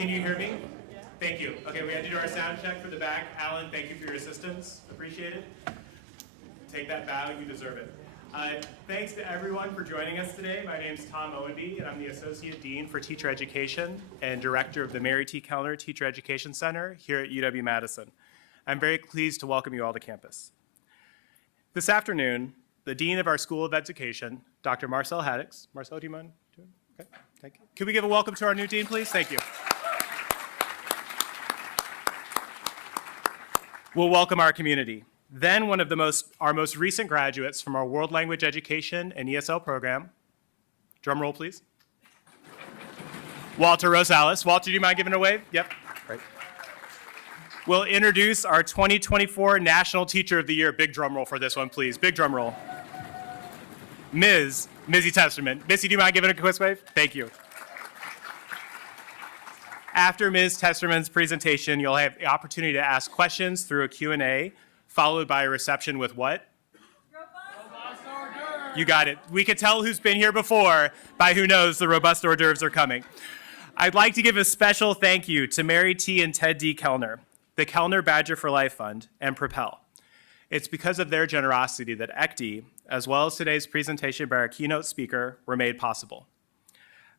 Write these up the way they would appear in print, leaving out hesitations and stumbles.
Can you hear me? Thank you. Okay, we had to do our sound check for the back. Alan, thank you for your assistance. Appreciate it. Take that bow, you deserve it. Thanks to everyone for joining us today. My name is Tom Owenby, and I'm the Associate Dean for Teacher Education and Director of the Mary T. Kellner Teacher Education Center here at UW-Madison. I'm very pleased to welcome you all to campus. This afternoon, the Dean of our School of Education, Dr. Marcel Haddix. Marcel, do you mind doing it? Okay, thank you. Can we give a welcome to our new Dean, please? Thank you. We'll welcome our community. Then one of our most recent graduates from our World Language Education and ESL program. Drum roll, please. Walter Rosales. Walter, do you mind giving a wave? Yep, great. We'll introduce our 2024 National Teacher of the Year. Big drum roll for this one, please. Big drum roll. Missy Testerman. Missy, do you mind giving a quick wave? Thank you. After Ms. Testerman's presentation, you'll have the opportunity to ask questions through a Q&A, followed by a reception with what? Robust hors d'oeuvres. You got it. We could tell who's been here before by who knows the robust hors d'oeuvres are coming. I'd like to give a special thank you to Mary T. and Ted D. Kellner, the Kellner Badger for Life Fund, and Propel. It's because of their generosity that ECTI, as well as today's presentation by our keynote speaker, were made possible.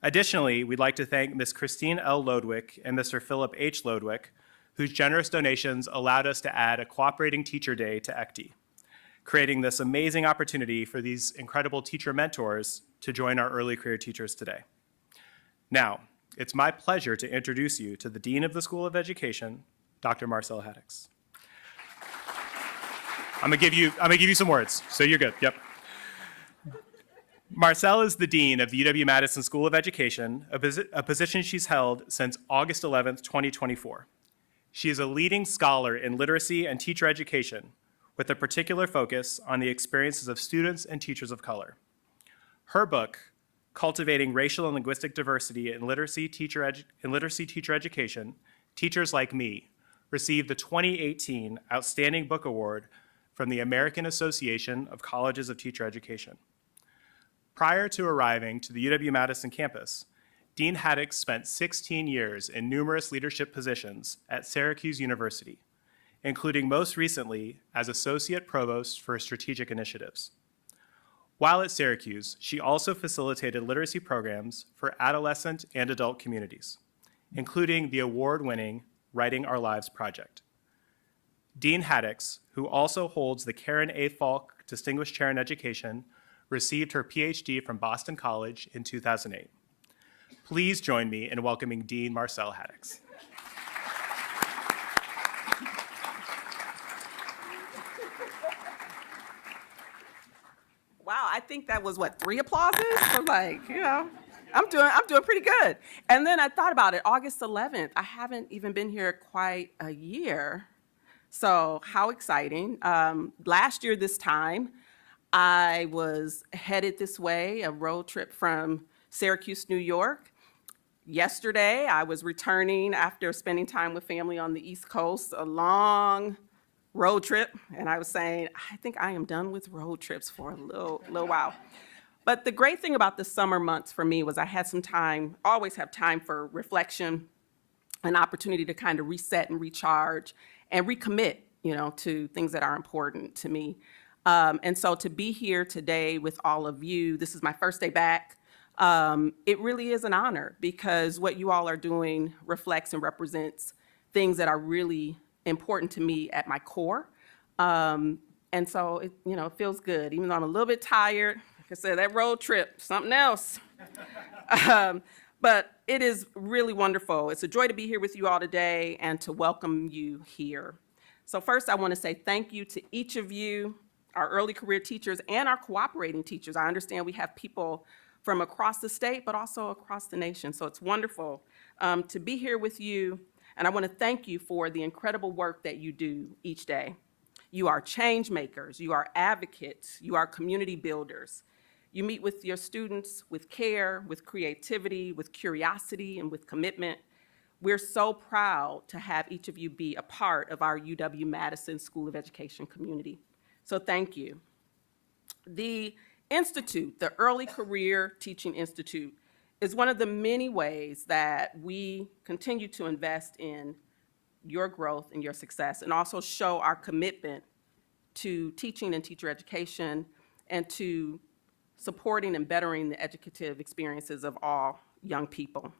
Additionally, we'd like to thank Ms. Christine L. Lodwick and Mr. Philip H. Lodwick, whose generous donations allowed us to add a cooperating teacher day to ECTI, creating this amazing opportunity for these incredible teacher mentors to join our early career teachers today. Now, it's my pleasure to introduce you to the Dean of the School of Education, Dr. Marcel Haddix. I'm gonna give you some words, so you're good, yep. Marcel is the Dean of the UW-Madison School of Education, a position she's held since August 11th, 2024. She is a leading scholar in literacy and teacher education with a particular focus on the experiences of students and teachers of color. Her book, Cultivating Racial and Linguistic Diversity in Literacy Teacher Education, Teachers Like Me, received the 2018 Outstanding Book Award from the American Association of Colleges of Teacher Education. Prior to arriving to the UW-Madison campus, Dean Haddix spent 16 years in numerous leadership positions at Syracuse University, including most recently as Associate Provost for Strategic Initiatives. While at Syracuse, she also facilitated literacy programs for adolescent and adult communities, including the award-winning Writing Our Lives project. Dean Haddix, who also holds the Karen A. Falk Distinguished Chair in Education, received her PhD from Boston College in 2008. Please join me in welcoming Dean Marcel Haddix. Wow, I think that was what, 3 applauses? I'm like, I'm doing pretty good. And then I thought about it, August 11th, I haven't even been here quite a year. So how exciting. Last year this time, I was headed this way, a road trip from Syracuse, New York. Yesterday, I was returning after spending time with family on the East Coast, a long road trip, and I was saying, I think I am done with road trips for a little while. But the great thing about the summer months for me was I had some time, always have time for reflection, an opportunity to kind of reset and recharge and recommit, to things that are important to me. And so to be here today with all of you, this is my first day back. It really is an honor because what you all are doing reflects and represents things that are really important to me at my core. And so it feels good, even though I'm a little bit tired. Like I said, that road trip, something else. But it is really wonderful. It's a joy to be here with you all today and to welcome you here. So first, I want to say thank you to each of you, our early career teachers and our cooperating teachers. I understand we have people from across the state, but also across the nation. So it's wonderful to be here with you. And I want to thank you for the incredible work that you do each day. You are change makers, you are advocates, you are community builders. You meet with your students with care, with creativity, with curiosity, and with commitment. We're so proud to have each of you be a part of our UW-Madison School of Education community. So thank you. The Institute, the Early Career Teaching Institute, is one of the many ways that we continue to invest in your growth and your success, and also show our commitment to teaching and teacher education and to supporting and bettering the educative experiences of all young people.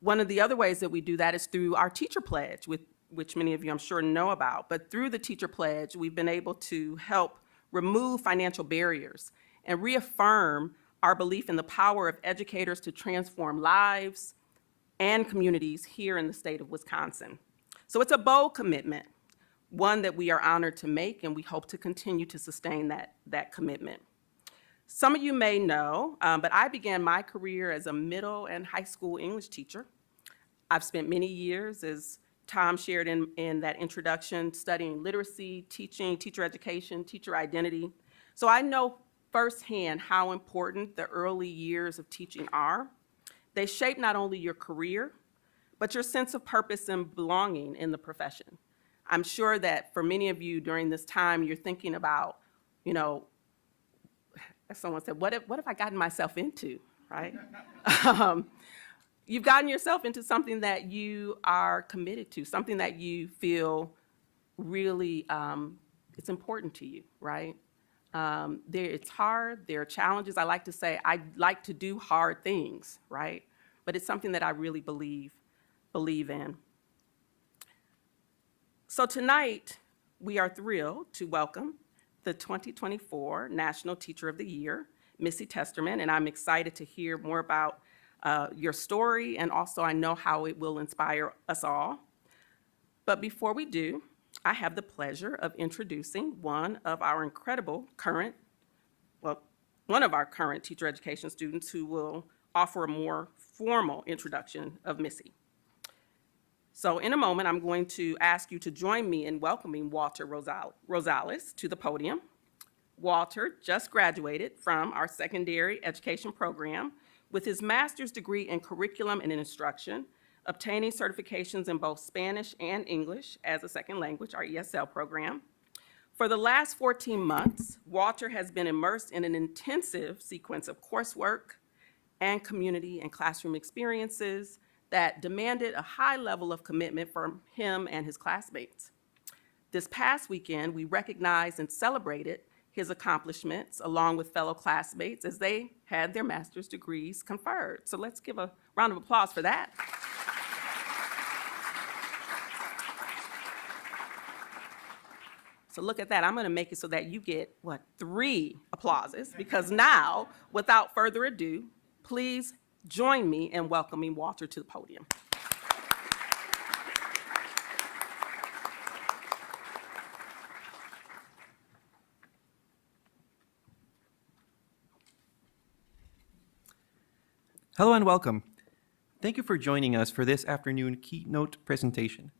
One of the other ways that we do that is through our teacher pledge, which many of you I'm sure know about. But through the teacher pledge, we've been able to help remove financial barriers and reaffirm our belief in the power of educators to transform lives and communities here in the state of Wisconsin. So it's a bold commitment, one that we are honored to make, and we hope to continue to sustain that commitment. Some of you may know, but I began my career as a middle and high school English teacher. I've spent many years, as Tom shared in that introduction, studying literacy, teaching, teacher education, teacher identity. So I know firsthand how important the early years of teaching are. They shape not only your career, but your sense of purpose and belonging in the profession. I'm sure that for many of you during this time, you're thinking about, as someone said, what have I gotten myself into, right? You've gotten yourself into something that you are committed to, something that you feel really, it's important to you, right? It's hard, there are challenges. I like to say, I like to do hard things, right? But it's something that I really believe in. So tonight, we are thrilled to welcome the 2024 National Teacher of the Year, Missy Testerman, and I'm excited to hear more about your story, and also I know how it will inspire us all. But before we do, I have the pleasure of introducing one of our current teacher education students who will offer a more formal introduction of Missy. So in a moment, I'm going to ask you to join me in welcoming Walter Rosales to the podium. Walter just graduated from our secondary education program with his master's degree in curriculum and instruction, obtaining certifications in both Spanish and English as a second language, our ESL program. For the last 14 months, Walter has been immersed in an intensive sequence of coursework and community and classroom experiences that demanded a high level of commitment from him and his classmates. This past weekend, we recognized and celebrated his accomplishments along with fellow classmates as they had their master's degrees conferred. So let's give a round of applause for that. So look at that, I'm gonna make it so that you get, 3 applauses, because now, without further ado, please join me in welcoming Walter to the podium. Hello and welcome. Thank you for joining us for this afternoon keynote presentation.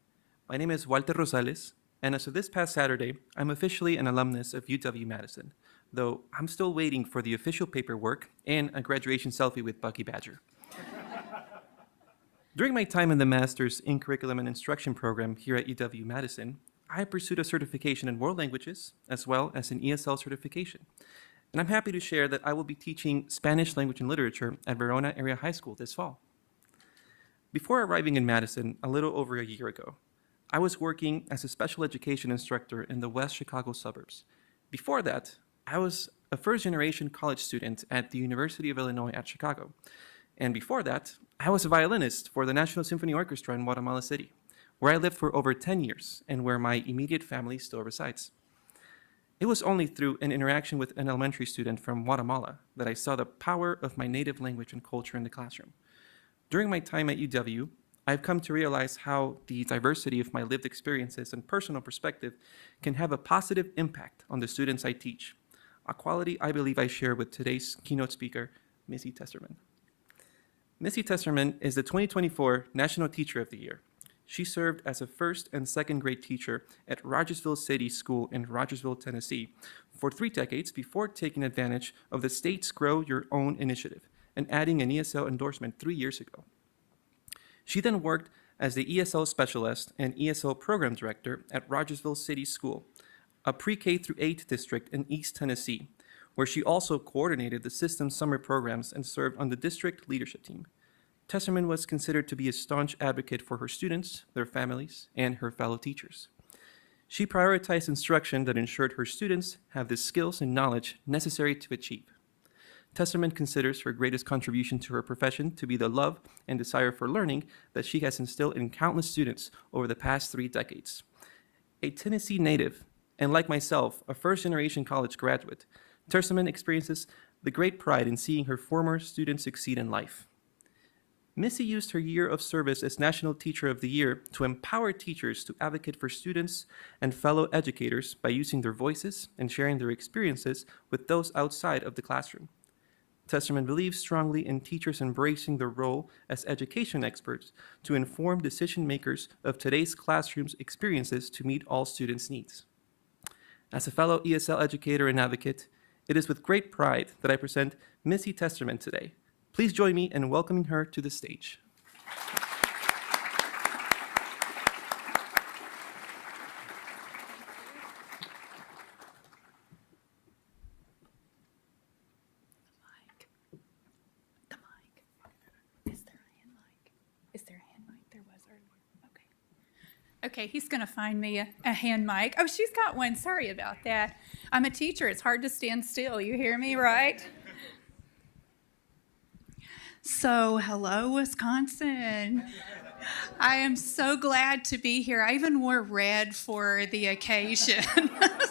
My name is Walter Rosales, and as of this past Saturday, I'm officially an alumnus of UW-Madison, though I'm still waiting for the official paperwork and a graduation selfie with Bucky Badger. During my time in the Master's in Curriculum and Instruction program here at UW-Madison, I pursued a certification in world languages as well as an ESL certification. And I'm happy to share that I will be teaching Spanish language and literature at Verona Area High School this fall. Before arriving in Madison a little over a year ago, I was working as a special education instructor in the West Chicago suburbs. Before that, I was a first-generation college student at the University of Illinois at Chicago. And before that, I was a violinist for the National Symphony Orchestra in Guatemala City, where I lived for over 10 years and where my immediate family still resides. It was only through an interaction with an elementary student from Guatemala that I saw the power of my native language and culture in the classroom. During my time at UW, I've come to realize how the diversity of my lived experiences and personal perspective can have a positive impact on the students I teach, a quality I believe I share with today's keynote speaker, Missy Testerman. Missy Testerman is the 2024 National Teacher of the Year. She served as a first and second grade teacher at Rogersville City School in Rogersville, Tennessee, for 3 decades before taking advantage of the state's Grow Your Own initiative and adding an ESL endorsement 3 years ago. She then worked as the ESL specialist and ESL program director at Rogersville City School, a pre-K through 8 district in East Tennessee, where she also coordinated the system's summer programs and served on the district leadership team. Testerman was considered to be a staunch advocate for her students, their families, and her fellow teachers. She prioritized instruction that ensured her students have the skills and knowledge necessary to achieve. Testerman considers her greatest contribution to her profession to be the love and desire for learning that she has instilled in countless students over the past 3 decades. A Tennessee native, and like myself, a first-generation college graduate, Testerman experiences the great pride in seeing her former students succeed in life. Missy used her year of service as National Teacher of the Year to empower teachers to advocate for students and fellow educators by using their voices and sharing their experiences with those outside of the classroom. Testerman believes strongly in teachers embracing their role as education experts to inform decision makers of today's classroom's experiences to meet all students' needs. As a fellow ESL educator and advocate, it is with great pride that I present Missy Testerman today. Please join me in welcoming her to the stage. Okay, he's going to find me a hand mic. Oh, she's got one. Sorry about that. I'm a teacher. It's hard to stand still. You hear me, right? So, hello, Wisconsin. I am so glad to be here. I even wore red for the occasion.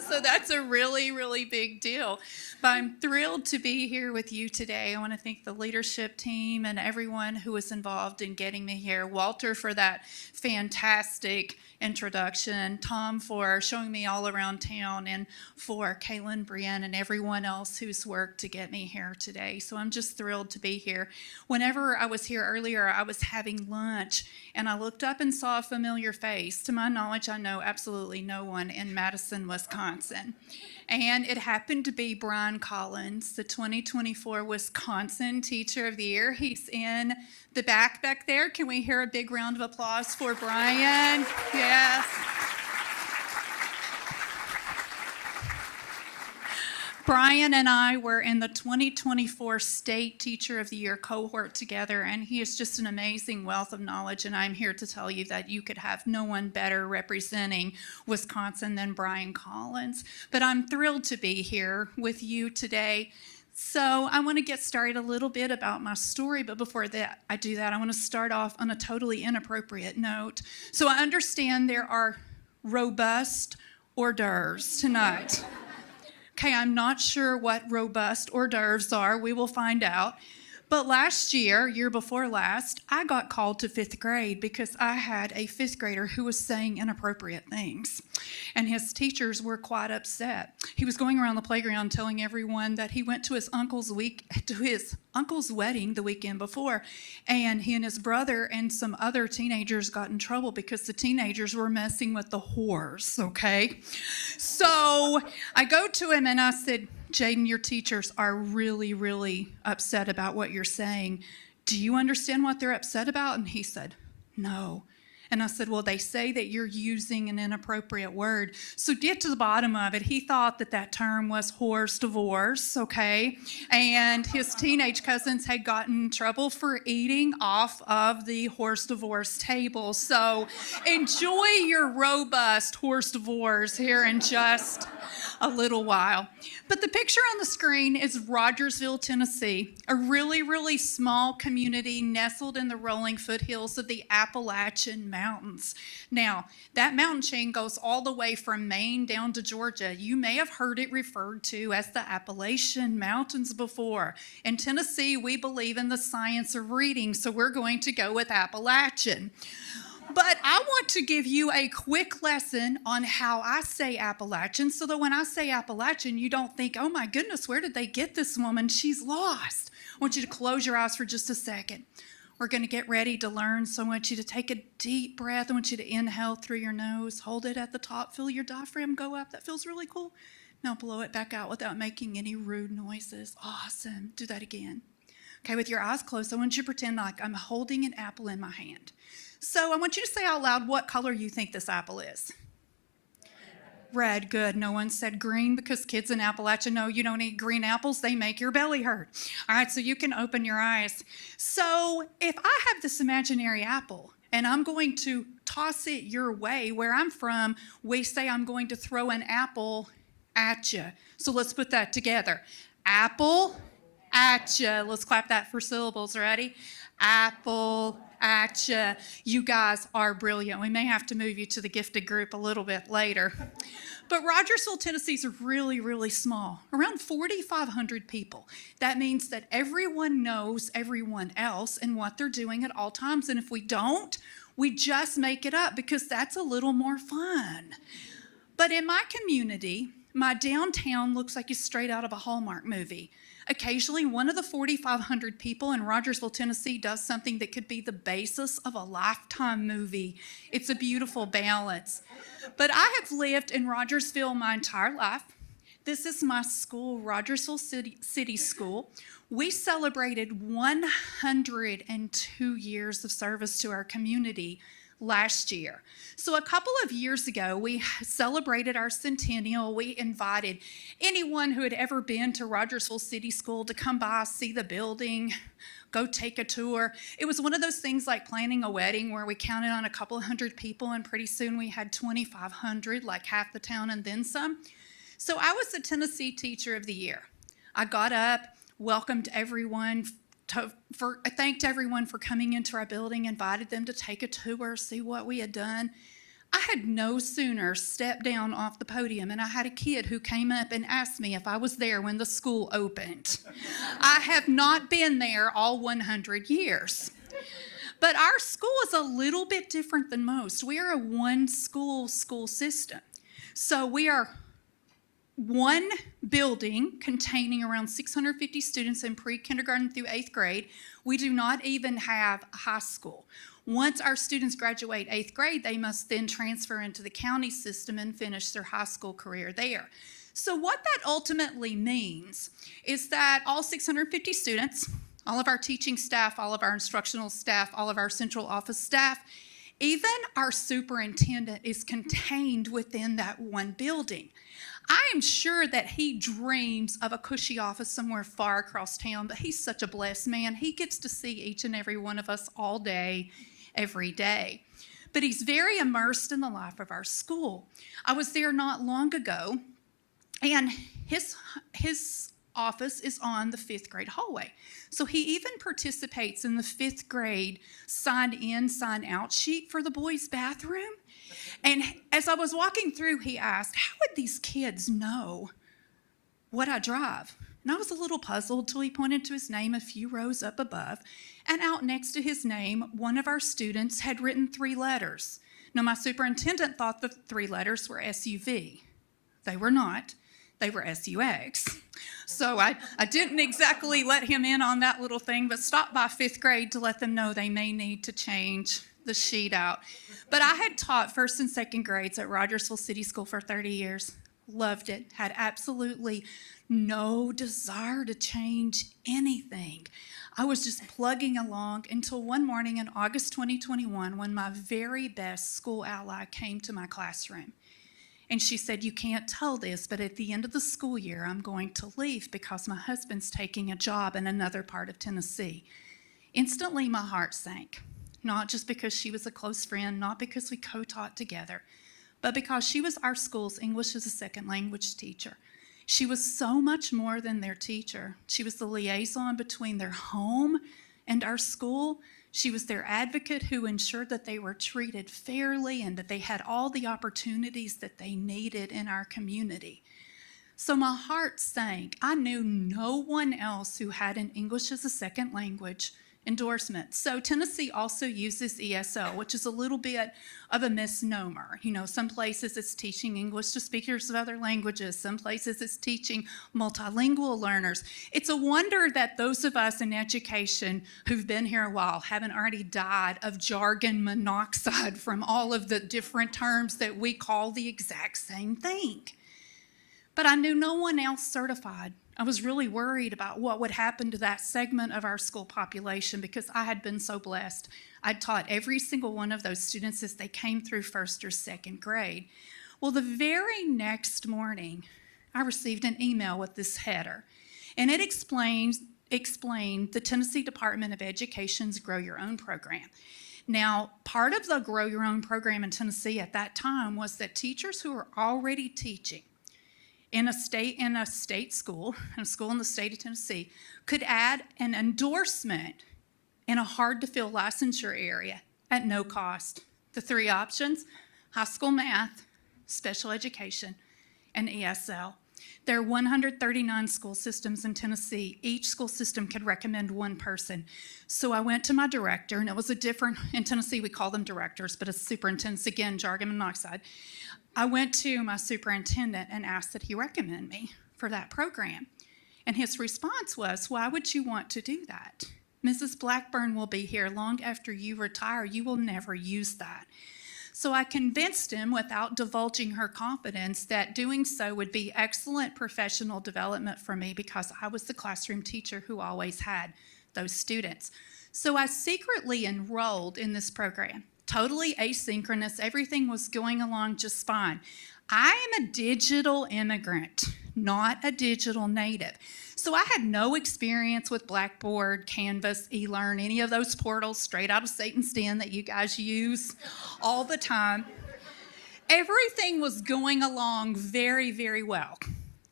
So that's a really, really big deal. But I'm thrilled to be here with you today. I want to thank the leadership team and everyone who was involved in getting me here. Walter for that fantastic introduction, Tom for showing me all around town, and for Kaylin, Brienne, and everyone else who's worked to get me here today. So I'm just thrilled to be here. Whenever I was here earlier, I was having lunch, and I looked up and saw a familiar face. To my knowledge, I know absolutely no one in Madison, Wisconsin. And it happened to be Brian Collins, the 2024 Wisconsin Teacher of the Year. He's in the back there. Can we hear a big round of applause for Brian? Yes. Brian and I were in the 2024 State Teacher of the Year cohort together, and he is just an amazing wealth of knowledge, and I'm here to tell you that you could have no one better representing Wisconsin than Brian Collins. But I'm thrilled to be here with you today. So I want to get started a little bit about my story, but before that, I do that, I want to start off on a totally inappropriate note. So I understand there are robust hors d'oeuvres tonight. Okay, I'm not sure what robust hors d'oeuvres are. We will find out. But last year before last, I got called to 5th grade because I had a 5th grader who was saying inappropriate things. And his teachers were quite upset. He was going around the playground telling everyone that he went to his uncle's wedding the weekend before, and he and his brother and some other teenagers got in trouble because the teenagers were messing with the whores, okay? So I go to him and I said, Jaden, your teachers are really, really upset about what you're saying. Do you understand what they're upset about? And he said, no. And I said, well, they say that you're using an inappropriate word. So get to the bottom of it. He thought that term was horse divorce, okay? And his teenage cousins had gotten in trouble for eating off of the horse divorce table. So enjoy your robust horse divorce here in just a little while. But the picture on the screen is Rogersville, Tennessee, a really, really small community nestled in the rolling foothills of the Appalachian Mountains. Now, that mountain chain goes all the way from Maine down to Georgia. You may have heard it referred to as the Appalachian Mountains before. In Tennessee, we believe in the science of reading, so we're going to go with Appalachian. But I want to give you a quick lesson on how I say Appalachian, so that when I say Appalachian, you don't think, oh my goodness, where did they get this woman? She's lost. I want you to close your eyes for just a second. We're going to get ready to learn, so I want you to take a deep breath. I want you to inhale through your nose, hold it at the top, feel your diaphragm go up. That feels really cool. Now blow it back out without making any rude noises. Awesome. Do that again. Okay, with your eyes closed, I want you to pretend like I'm holding an apple in my hand. So I want you to say out loud what color you think this apple is. Red, good. No one said green because kids in Appalachia know you don't eat green apples. They make your belly hurt. All right, so you can open your eyes. So if I have this imaginary apple and I'm going to toss it your way, where I'm from, we say I'm going to throw an apple at you. So let's put that together. Apple at you. Let's clap that for syllables. Ready? Apple at you. You guys are brilliant. We may have to move you to the gifted group a little bit later. But Rogersville, Tennessee is really, really small, around 4,500 people. That means that everyone knows everyone else and what they're doing at all times. And if we don't, we just make it up because that's a little more fun. But in my community, my downtown looks like it's straight out of a Hallmark movie. Occasionally, one of the 4,500 people in Rogersville, Tennessee does something that could be the basis of a Lifetime movie. It's a beautiful balance. But I have lived in Rogersville my entire life. This is my school, Rogersville City School. We celebrated 102 years of service to our community last year. So a couple of years ago, we celebrated our centennial. We invited anyone who had ever been to Rogersville City School to come by, see the building, go take a tour. It was one of those things like planning a wedding where we counted on a couple hundred people, and pretty soon we had 2,500, like half the town and then some. So I was the Tennessee Teacher of the Year. I got up, welcomed everyone, thanked everyone for coming into our building, invited them to take a tour, see what we had done. I had no sooner stepped down off the podium, and I had a kid who came up and asked me if I was there when the school opened. I have not been there all 100 years. But our school is a little bit different than most. We are a one-school system. So we are one building containing around 650 students in pre-kindergarten through 8th grade. We do not even have a high school. Once our students graduate 8th grade, they must then transfer into the county system and finish their high school career there. So what that ultimately means is that all 650 students, all of our teaching staff, all of our instructional staff, all of our central office staff, even our superintendent is contained within that one building. I am sure that he dreams of a cushy office somewhere far across town, but he's such a blessed man. He gets to see each and every one of us all day, every day. But he's very immersed in the life of our school. I was there not long ago, and his office is on the 5th grade hallway. So he even participates in the 5th grade sign in, sign out sheet for the boys' bathroom. And as I was walking through, he asked, how would these kids know what I drive? And I was a little puzzled till he pointed to his name a few rows up above. And out next to his name, one of our students had written 3 letters. Now, my superintendent thought the 3 letters were SUV. They were not. They were SUX. So I didn't exactly let him in on that little thing, but stopped by 5th grade to let them know they may need to change the sheet out. But I had taught 1st and 2nd grades at Rogersville City School for 30 years. Loved it. Had absolutely no desire to change anything. I was just plugging along until one morning in August 2021 when my very best school ally came to my classroom. And she said, you can't tell this, but at the end of the school year, I'm going to leave because my husband's taking a job in another part of Tennessee. Instantly, my heart sank. Not just because she was a close friend, not because we co-taught together, but because she was our school's English as a second language teacher. She was so much more than their teacher. She was the liaison between their home and our school. She was their advocate who ensured that they were treated fairly and that they had all the opportunities that they needed in our community. So my heart sank. I knew no one else who had an English as a second language endorsement. So Tennessee also uses ESL, which is a little bit of a misnomer. You know, some places it's teaching English to speakers of other languages. Some places it's teaching multilingual learners. It's a wonder that those of us in education who've been here a while haven't already died of jargon monoxide from all of the different terms that we call the exact same thing. But I knew no one else certified. I was really worried about what would happen to that segment of our school population because I had been so blessed. I'd taught every single one of those students as they came through 1st or 2nd grade. Well, the very next morning, I received an email with this header, and it explained the Tennessee Department of Education's Grow Your Own program. Now, part of the Grow Your Own program in Tennessee at that time was that teachers who were already teaching in a state school, in a school in the state of Tennessee, could add an endorsement in a hard-to-fill licensure area at no cost. The three options: high school math, special education, and ESL. There are 139 school systems in Tennessee. Each school system could recommend one person. So I went to my director, and it was in Tennessee we call them directors, but it's superintendents, again, jargon monoxide. I went to my superintendent and asked that he recommend me for that program. And his response was, "Why would you want to do that? Mrs. Blackburn will be here long after you retire. You will never use that." So I convinced him, without divulging her confidence, that doing so would be excellent professional development for me because I was the classroom teacher who always had those students. So I secretly enrolled in this program, totally asynchronous. Everything was going along just fine. I am a digital immigrant, not a digital native. So I had no experience with Blackboard, Canvas, eLearn, any of those portals straight out of Satan's den that you guys use all the time. Everything was going along very, very well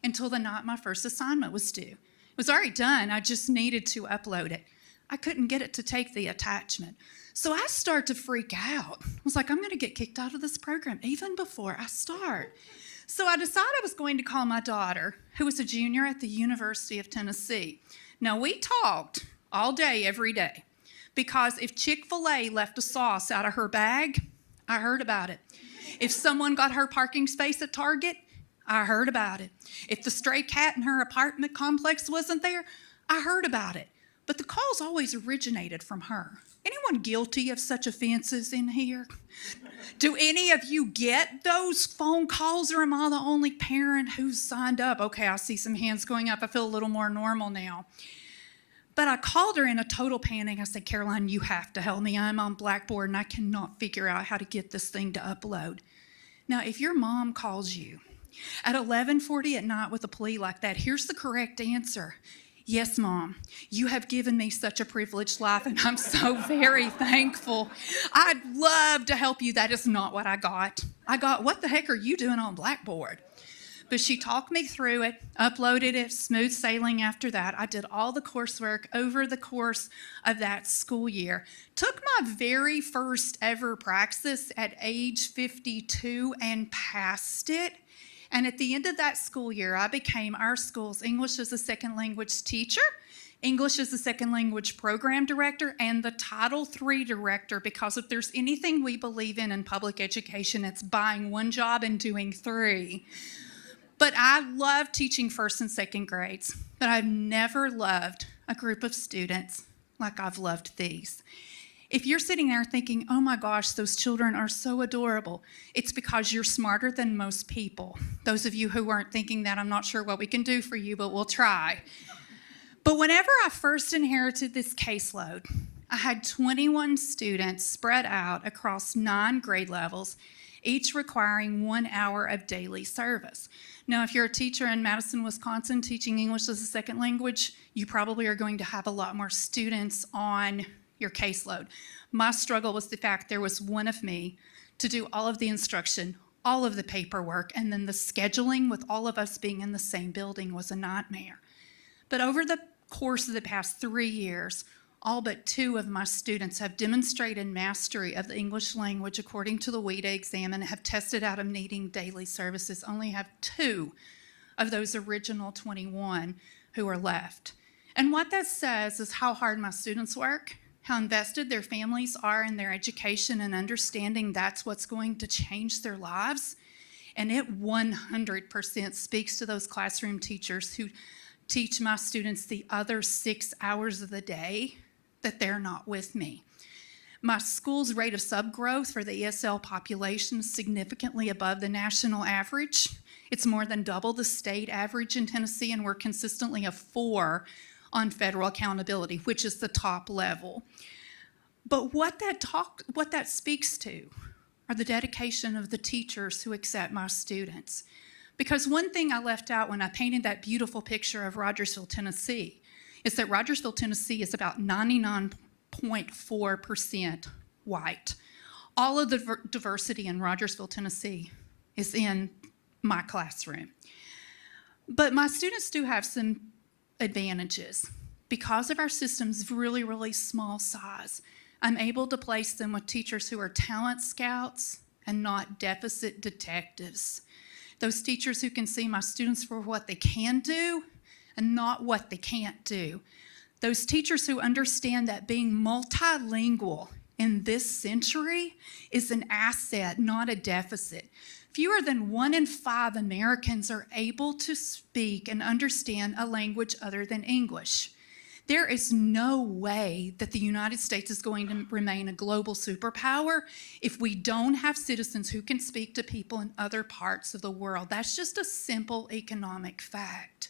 until the night my first assignment was due. It was already done. I just needed to upload it. I couldn't get it to take the attachment. So I start to freak out. I was like, I'm going to get kicked out of this program even before I start. So I decided I was going to call my daughter, who was a junior at the University of Tennessee. Now, we talked all day, every day, because if Chick-fil-A left a sauce out of her bag, I heard about it. If someone got her parking space at Target, I heard about it. If the stray cat in her apartment complex wasn't there, I heard about it. But the calls always originated from her. Anyone guilty of such offenses in here? Do any of you get those phone calls, or am I the only parent who's signed up? Okay, I see some hands going up. I feel a little more normal now. But I called her in a total panic. I said, Caroline, you have to help me. I'm on Blackboard, and I cannot figure out how to get this thing to upload. Now, if your mom calls you at 11:40 at night with a plea like that, here's the correct answer. Yes, Mom, you have given me such a privileged life, and I'm so very thankful. I'd love to help you. That is not what I got. I got, what the heck are you doing on Blackboard? But she talked me through it, uploaded it, smooth sailing after that. I did all the coursework over the course of that school year. Took my very first ever praxis at age 52 and passed it. And at the end of that school year, I became our school's English as a Second Language teacher, English as a Second Language program director, and the Title III director, because if there's anything we believe in public education, it's buying one job and doing three. But I love teaching first and second grades, but I've never loved a group of students like I've loved these. If you're sitting there thinking, oh my gosh, those children are so adorable, it's because you're smarter than most people. Those of you who weren't thinking that, I'm not sure what we can do for you, but we'll try. But whenever I first inherited this caseload, I had 21 students spread out across 9 grade levels, each requiring 1 hour of daily service. Now, if you're a teacher in Madison, Wisconsin, teaching English as a second language, you probably are going to have a lot more students on your caseload. My struggle was the fact there was one of me to do all of the instruction, all of the paperwork, and then the scheduling with all of us being in the same building was a nightmare. But over the course of the past 3 years, all but 2 of my students have demonstrated mastery of the English language according to the WIDA exam and have tested out of needing daily services. Only have 2 of those original 21 who are left. And what that says is how hard my students work, how invested their families are in their education and understanding that's what's going to change their lives. And it 100% speaks to those classroom teachers who teach my students the other 6 hours of the day that they're not with me. My school's rate of subgrowth for the ESL population is significantly above the national average. It's more than double the state average in Tennessee, and we're consistently a 4 on federal accountability, which is the top level. But what that speaks to are are the dedication of the teachers who accept my students. Because one thing I left out when I painted that beautiful picture of Rogersville, Tennessee, is that Rogersville, Tennessee is about 99.4% white. All of the diversity in Rogersville, Tennessee is in my classroom. But my students do have some advantages. Because of our system's really, really small size, I'm able to place them with teachers who are talent scouts and not deficit detectives. Those teachers who can see my students for what they can do and not what they can't do. Those teachers who understand that being multilingual in this century is an asset, not a deficit. Fewer than 1 in 5 Americans are able to speak and understand a language other than English. There is no way that the United States is going to remain a global superpower if we don't have citizens who can speak to people in other parts of the world. That's just a simple economic fact.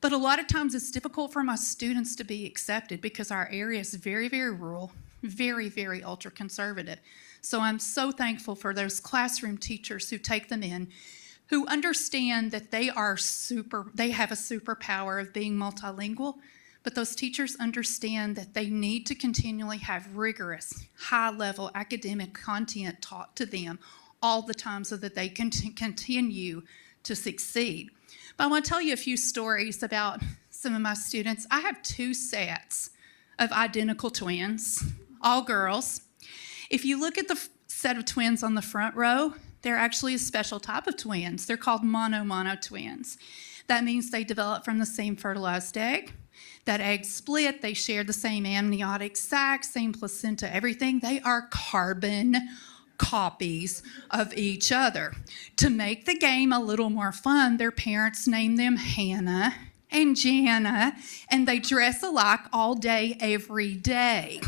But a lot of times it's difficult for my students to be accepted because our area is very, very rural, very, very ultra-conservative. So I'm so thankful for those classroom teachers who take them in, who understand that they have a superpower of being multilingual, but those teachers understand that they need to continually have rigorous, high-level academic content taught to them all the time so that they can continue to succeed. But I want to tell you a few stories about some of my students. I have 2 sets of identical twins, all girls. If you look at the set of twins on the front row, they're actually a special type of twins. They're called mono twins. That means they develop from the same fertilized egg. That egg split, they share the same amniotic sac, same placenta, everything. They are carbon copies of each other. To make the game a little more fun, their parents named them Hannah and Jana, and they dress alike all day, every day.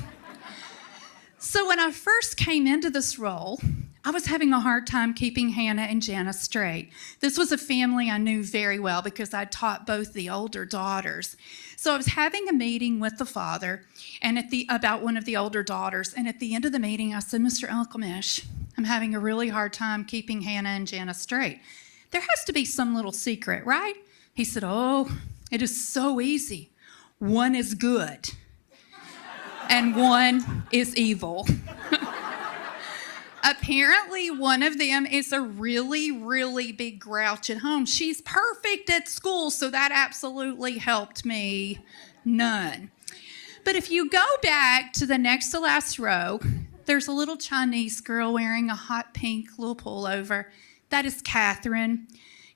So when I first came into this role, I was having a hard time keeping Hannah and Jana straight. This was a family I knew very well because I taught both the older daughters. So I was having a meeting with the father and about one of the older daughters, and at the end of the meeting, I said, Mr. Elkamish, I'm having a really hard time keeping Hannah and Jana straight. There has to be some little secret, right? He said, oh, it is so easy. One is good, and one is evil. Apparently, one of them is a really, really big grouch at home. She's perfect at school, so that absolutely helped me none. But if you go back to the next to last row, there's a little Chinese girl wearing a hot pink little pullover. That is Catherine.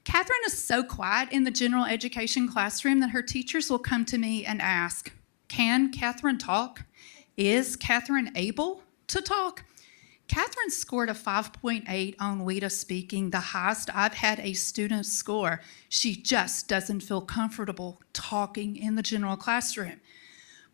Catherine is so quiet in the general education classroom that her teachers will come to me and ask, can Catherine talk? Is Catherine able to talk? Catherine scored a 5.8 on WIDA speaking, the highest I've had a student score. She just doesn't feel comfortable talking in the general classroom.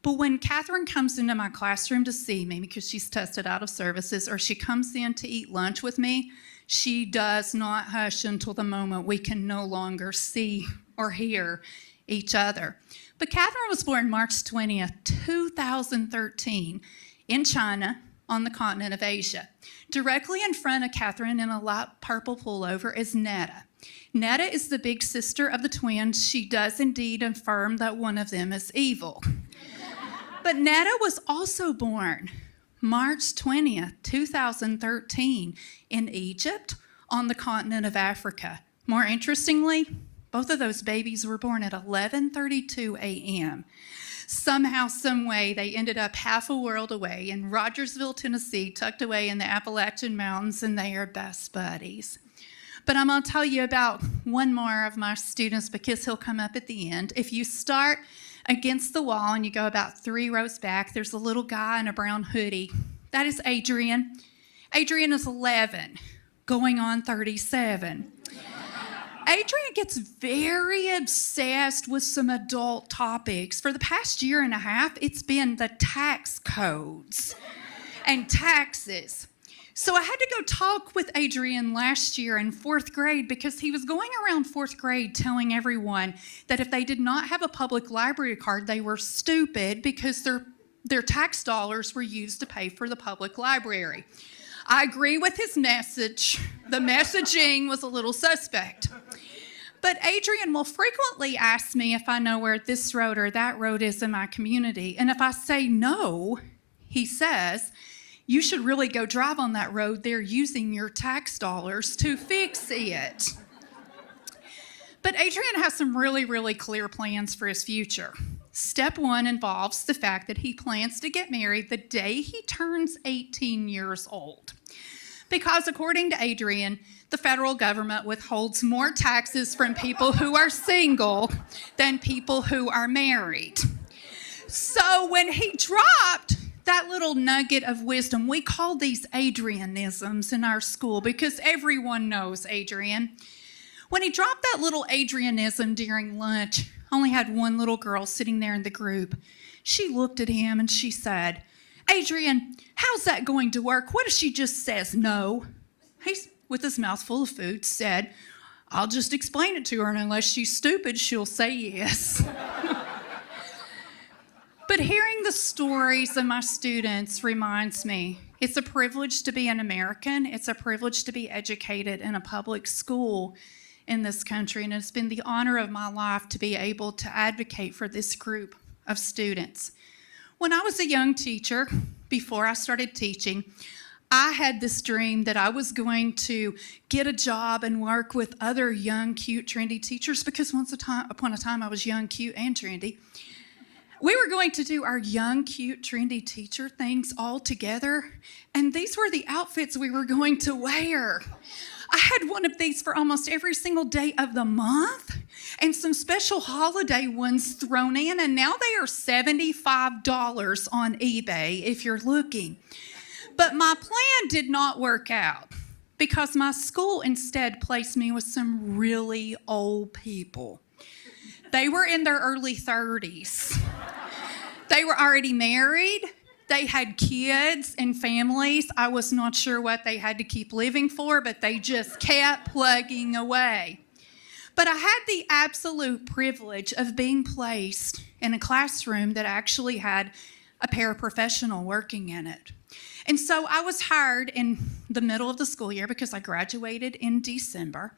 But when Catherine comes into my classroom to see me because she's tested out of services, or she comes in to eat lunch with me, she does not hush until the moment we can no longer see or hear each other. But Catherine was born March 20th, 2013 in China, on the continent of Asia. Directly in front of Catherine in a light purple pullover is Netta. Netta is the big sister of the twins. She does indeed affirm that one of them is evil. But Netta was also born March 20th, 2013 in Egypt on the continent of Africa. More interestingly, both of those babies were born at 11:32 a.m. Somehow, some way, they ended up half a world away in Rogersville, Tennessee, tucked away in the Appalachian Mountains, and they are best buddies. But I'm going to tell you about one more of my students because he'll come up at the end. If you start against the wall and you go about 3 rows back, there's a little guy in a brown hoodie. That is Adrian. Adrian is 11, going on 37. Adrian gets very obsessed with some adult topics. For the past year and a half, it's been the tax codes and taxes. So I had to go talk with Adrian last year in 4th grade because he was going around 4th grade telling everyone that if they did not have a public library card, they were stupid because their tax dollars were used to pay for the public library. I agree with his message. The messaging was a little suspect. But Adrian will frequently ask me if I know where this road or that road is in my community. And if I say no, he says, you should really go drive on that road. They're using your tax dollars to fix it. But Adrian has some really, really clear plans for his future. Step one involves the fact that he plans to get married the day he turns 18 years old. Because according to Adrian, the federal government withholds more taxes from people who are single than people who are married. So when he dropped that little nugget of wisdom, we call these Adrianisms in our school because everyone knows Adrian. When he dropped that little Adrianism during lunch, I only had one little girl sitting there in the group. She looked at him and she said, Adrian, how's that going to work? What if she just says no? He, with his mouth full of food, said, I'll just explain it to her, and unless she's stupid, she'll say yes. But hearing the stories of my students reminds me it's a privilege to be an American. It's a privilege to be educated in a public school in this country, and it's been the honor of my life to be able to advocate for this group of students. When I was a young teacher, before I started teaching, I had this dream that I was going to get a job and work with other young, cute, trendy teachers because upon a time I was young, cute, and trendy. We were going to do our young, cute, trendy teacher things all together, and these were the outfits we were going to wear. I had one of these for almost every single day of the month and some special holiday ones thrown in, and now they are $75 on eBay if you're looking. But my plan did not work out because my school instead placed me with some really old people. They were in their early 30s. They were already married. They had kids and families. I was not sure what they had to keep living for, but they just kept plugging away. But I had the absolute privilege of being placed in a classroom that actually had a paraprofessional working in it. And so I was hired in the middle of the school year because I graduated in December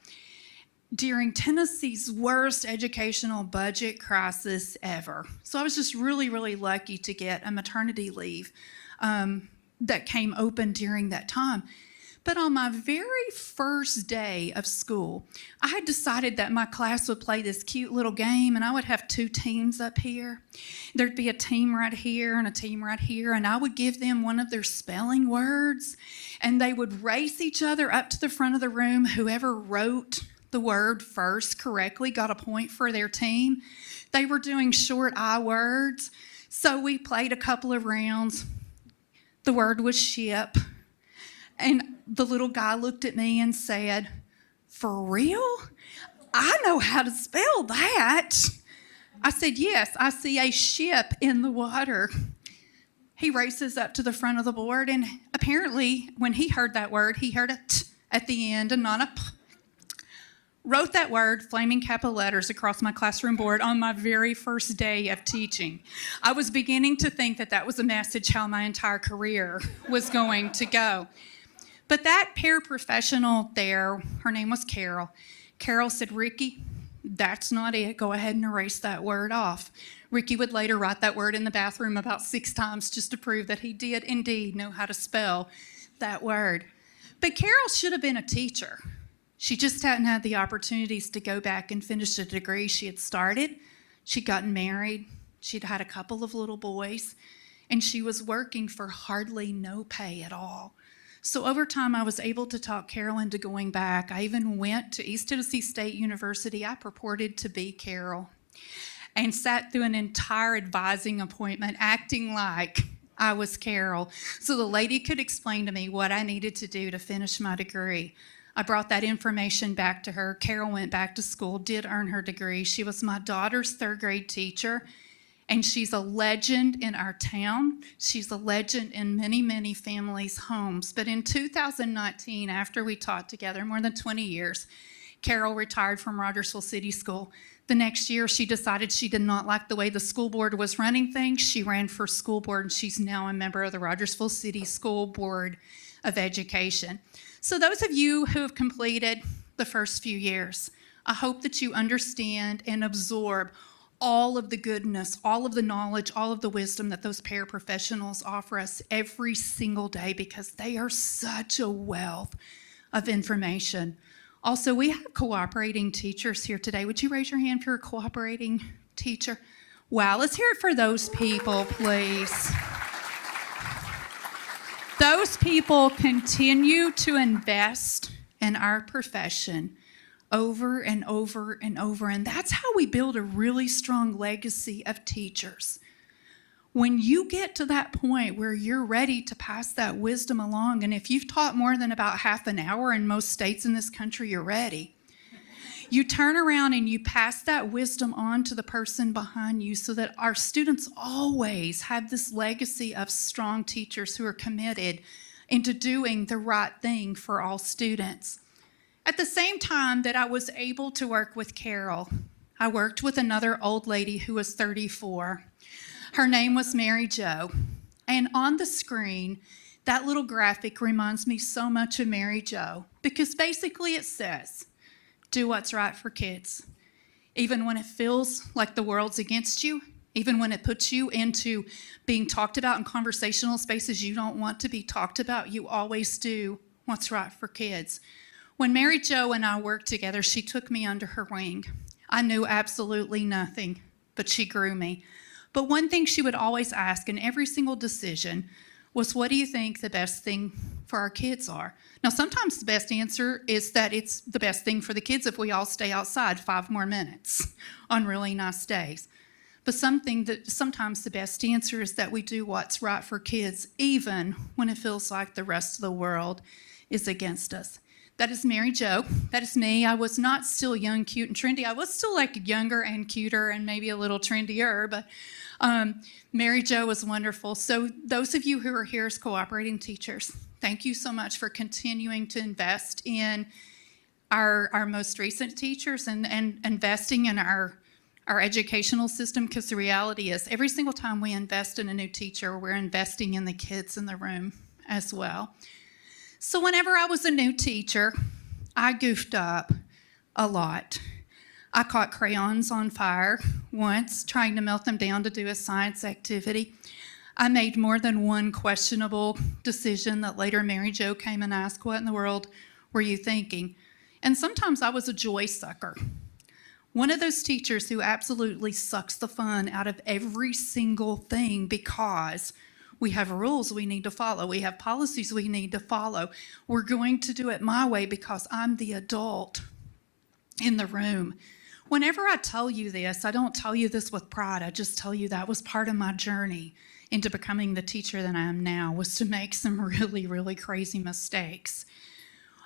during Tennessee's worst educational budget crisis ever. So I was just really, really lucky to get a maternity leave that came open during that time. But on my very first day of school, I had decided that my class would play this cute little game, and I would have two teams up here. There'd be a team right here and a team right here, and I would give them one of their spelling words, and they would race each other up to the front of the room. Whoever wrote the word first correctly got a point for their team. They were doing short I words, so we played a couple of rounds. The word was ship, and the little guy looked at me and said, "For real? I know how to spell that." I said, "Yes, I see a ship in the water." He races up to the front of the board, and apparently when he heard that word, he heard a T at the end and not a P. Wrote that word, flaming capital letters, across my classroom board on my very first day of teaching. I was beginning to think that that was a message how my entire career was going to go. But that paraprofessional there, her name was Carol. Carol said, "Ricky, that's not it. Go ahead and erase that word off." Ricky would later write that word in the bathroom about 6 times just to prove that he did indeed know how to spell that word. But Carol should have been a teacher. She just hadn't had the opportunities to go back and finish the degree she had started. She'd gotten married. She'd had a couple of little boys, and she was working for hardly no pay at all. So over time, I was able to talk Carol into going back. I even went to East Tennessee State University. I purported to be Carol and sat through an entire advising appointment acting like I was Carol so the lady could explain to me what I needed to do to finish my degree. I brought that information back to her. Carol went back to school, did earn her degree. She was my daughter's 3rd grade teacher, and she's a legend in our town. She's a legend in many, many families' homes. But in 2019, after we taught together more than 20 years, Carol retired from Rogersville City School. The next year, she decided she did not like the way the school board was running things. She ran for school board, and she's now a member of the Rogersville City School Board of education. So those of you who have completed the first few years, I hope that you understand and absorb all of the goodness, all of the knowledge, all of the wisdom that those paraprofessionals offer us every single day, because they are such a wealth of information. Also, we have cooperating teachers here today. Would you raise your hand if you're a cooperating teacher? Wow, let's hear it for those people, please. Those people continue to invest in our profession over and over and over, and that's how we build a really strong legacy of teachers. When you get to that point where you're ready to pass that wisdom along, and if you've taught more than about half an hour in most states in this country, you're ready. You turn around and you pass that wisdom on to the person behind you, so that our students always have this legacy of strong teachers who are committed into doing the right thing for all students. At the same time that I was able to work with Carol, I worked with another old lady who was 34. Her name was Mary Jo. And on the screen, that little graphic reminds me so much of Mary Jo, because basically it says, do what's right for kids. Even when it feels like the world's against you, even when it puts you into being talked about in conversational spaces you don't want to be talked about, you always do what's right for kids. When Mary Jo and I worked together, she took me under her wing. I knew absolutely nothing, but she grew me. But one thing she would always ask in every single decision was, what do you think the best thing for our kids are? Now, sometimes the best answer is that it's the best thing for the kids if we all stay outside 5 more minutes on really nice days. But sometimes the best answer is that we do what's right for kids, even when it feels like the rest of the world is against us. That is Mary Jo. That is me. I was not still young, cute, and trendy. I was still like younger and cuter and maybe a little trendier, but Mary Jo was wonderful. So those of you who are here as cooperating teachers, thank you so much for continuing to invest in our most recent teachers and investing in our educational system, because the reality is every single time we invest in a new teacher, we're investing in the kids in the room as well. So whenever I was a new teacher, I goofed up a lot. I caught crayons on fire once, trying to melt them down to do a science activity. I made more than one questionable decision that later Mary Jo came and asked, what in the world were you thinking? And sometimes I was a joy sucker. One of those teachers who absolutely sucks the fun out of every single thing, because we have rules we need to follow. We have policies we need to follow. We're going to do it my way because I'm the adult in the room. Whenever I tell you this, I don't tell you this with pride. I just tell you that was part of my journey into becoming the teacher that I am now, was to make some really, really crazy mistakes.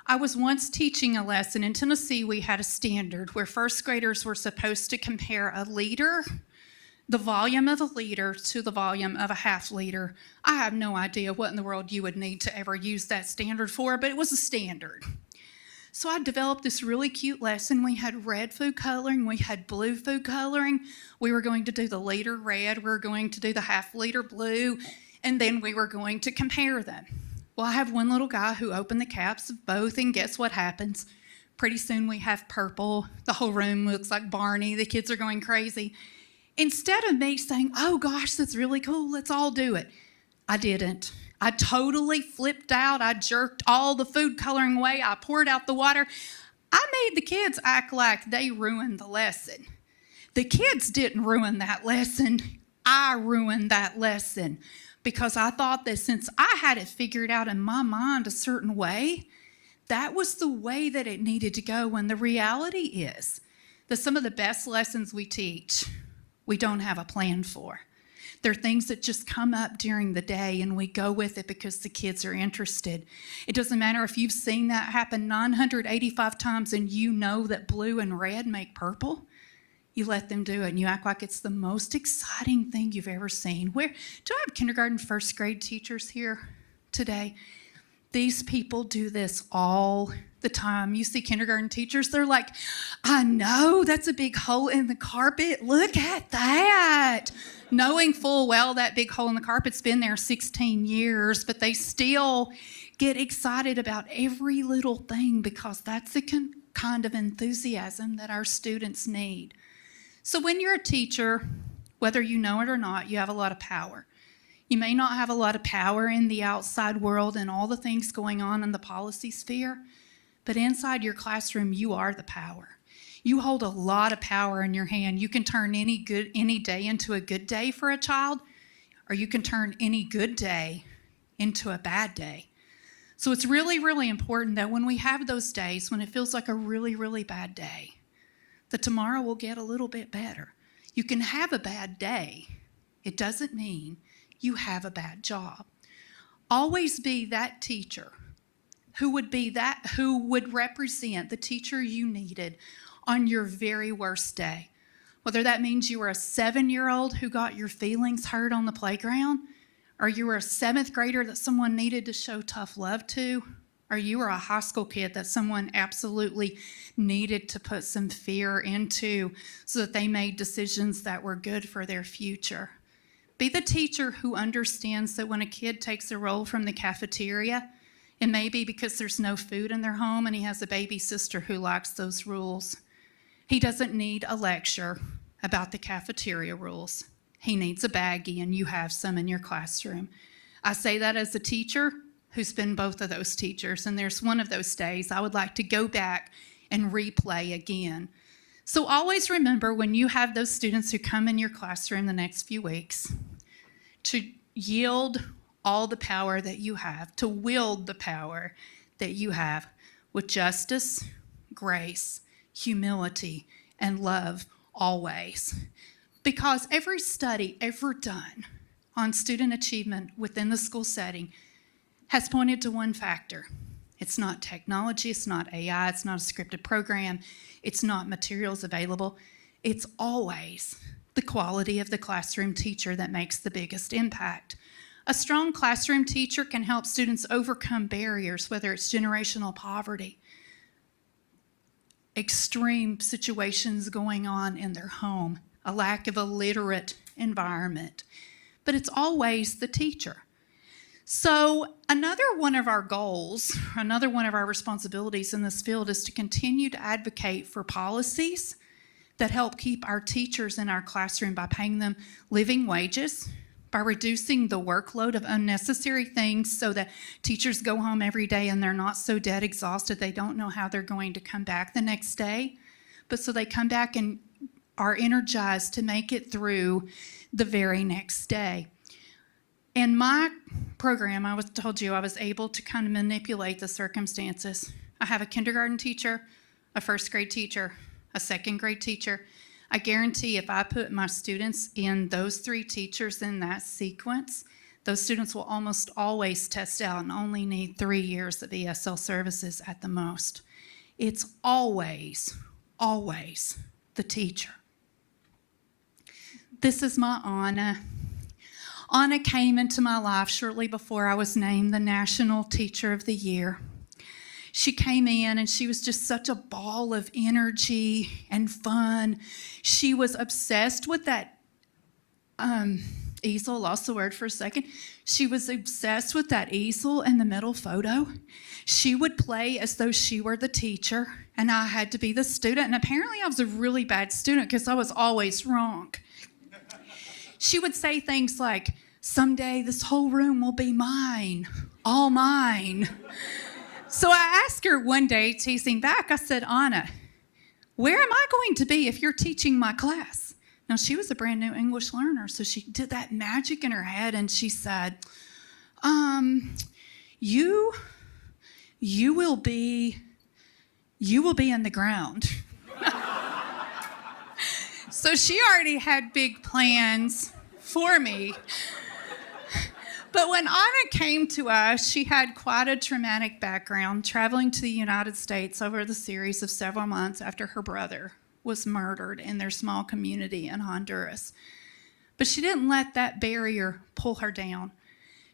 I was once teaching a lesson. In Tennessee, we had a standard where first graders were supposed to compare a liter, the volume of a liter, to the volume of a half liter. I have no idea what in the world you would need to ever use that standard for, but it was a standard. So I developed this really cute lesson. We had red food coloring, we had blue food coloring. We were going to do the liter red, we were going to do the half liter blue, and then we were going to compare them. Well, I have one little guy who opened the caps of both, and guess what happens? Pretty soon we have purple. The whole room looks like Barney. The kids are going crazy. Instead of me saying, oh gosh, that's really cool, let's all do it, I didn't. I totally flipped out. I jerked all the food coloring away. I poured out the water. I made the kids act like they ruined the lesson. The kids didn't ruin that lesson. I ruined that lesson, because I thought that since I had it figured out in my mind a certain way, that was the way that it needed to go, when the reality is that some of the best lessons we teach, we don't have a plan for. They're things that just come up during the day and we go with it because the kids are interested. It doesn't matter if you've seen that happen 985 times and you know that blue and red make purple. You let them do it and you act like it's the most exciting thing you've ever seen. Do I have kindergarten, first grade teachers here today? These people do this all the time you see kindergarten teachers, they're like, I know that's a big hole in the carpet. Look at that. Knowing full well that big hole in the carpet's been there 16 years, but they still get excited about every little thing because that's the kind of enthusiasm that our students need. So when you're a teacher, whether you know it or not, you have a lot of power. You may not have a lot of power in the outside world and all the things going on in the policy sphere, but inside your classroom, you are the power. You hold a lot of power in your hand. You can turn any day into a good day for a child, or you can turn any good day into a bad day. So it's really, really important that when we have those days, when it feels like a really, really bad day, that tomorrow will get a little bit better. You can have a bad day. It doesn't mean you have a bad job. Always be that teacher who would represent the teacher you needed on your very worst day. Whether that means you were a 7-year-old who got your feelings hurt on the playground, or you were a 7th grader that someone needed to show tough love to, or you were a high school kid that someone absolutely needed to put some fear into so that they made decisions that were good for their future. Be the teacher who understands that when a kid takes a roll from the cafeteria, it may be because there's no food in their home and he has a baby sister who likes those rules. He doesn't need a lecture about the cafeteria rules. He needs a baggie, and you have some in your classroom. I say that as a teacher who's been both of those teachers, and there's one of those days I would like to go back and replay again. So always remember when you have those students who come in your classroom the next few weeks to yield all the power that you have, to wield the power that you have with justice, grace, humility, and love always. Because every study ever done on student achievement within the school setting has pointed to one factor. It's not technology, it's not AI, it's not a scripted program, it's not materials available. It's always the quality of the classroom teacher that makes the biggest impact. A strong classroom teacher can help students overcome barriers, whether it's generational poverty, extreme situations going on in their home, a lack of a literate environment, but it's always the teacher. So another one of our goals, another one of our responsibilities in this field is to continue to advocate for policies that help keep our teachers in our classroom by paying them living wages, by reducing the workload of unnecessary things so that teachers go home every day and they're not so dead exhausted they don't know how they're going to come back the next day, but so they come back and are energized to make it through the very next day. In my program, I told you I was able to kind of manipulate the circumstances. I have a kindergarten teacher, a first grade teacher, a second grade teacher. I guarantee if I put my students in those 3 teachers in that sequence, those students will almost always test out and only need 3 years of ESL services at the most. It's always, always the teacher. This is my Anna. Anna came into my life shortly before I was named the National Teacher of the Year. She came in and she was just such a ball of energy and fun. She was obsessed with that easel, lost the word for a second. She was obsessed with that easel in the middle photo. She would play as though she were the teacher and I had to be the student. And apparently I was a really bad student because I was always wrong. She would say things like, someday this whole room will be mine, all mine. So I asked her one day, teasing back, I said, Anna, where am I going to be if you're teaching my class? Now, she was a brand new English learner, so she did that magic in her head, and she said, you will be in the ground. So she already had big plans for me. But when Anna came to us, she had quite a traumatic background, traveling to the United States over the series of several months after her brother was murdered in their small community in Honduras. But she didn't let that barrier pull her down.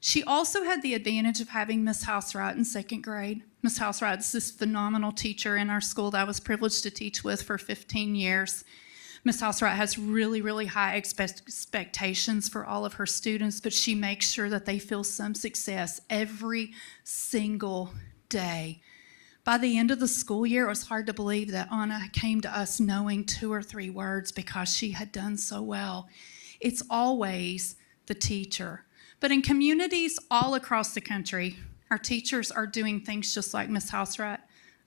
She also had the advantage of having Miss Housewright in second grade. Miss Housewright's this phenomenal teacher in our school that I was privileged to teach with for 15 years. Miss Housewright has really, really high expectations for all of her students, but she makes sure that they feel some success every single day. By the end of the school year, it was hard to believe that Anna came to us knowing 2 or 3 words because she had done so well. It's always the teacher. But in communities all across the country, our teachers are doing things just like Miss Housewright.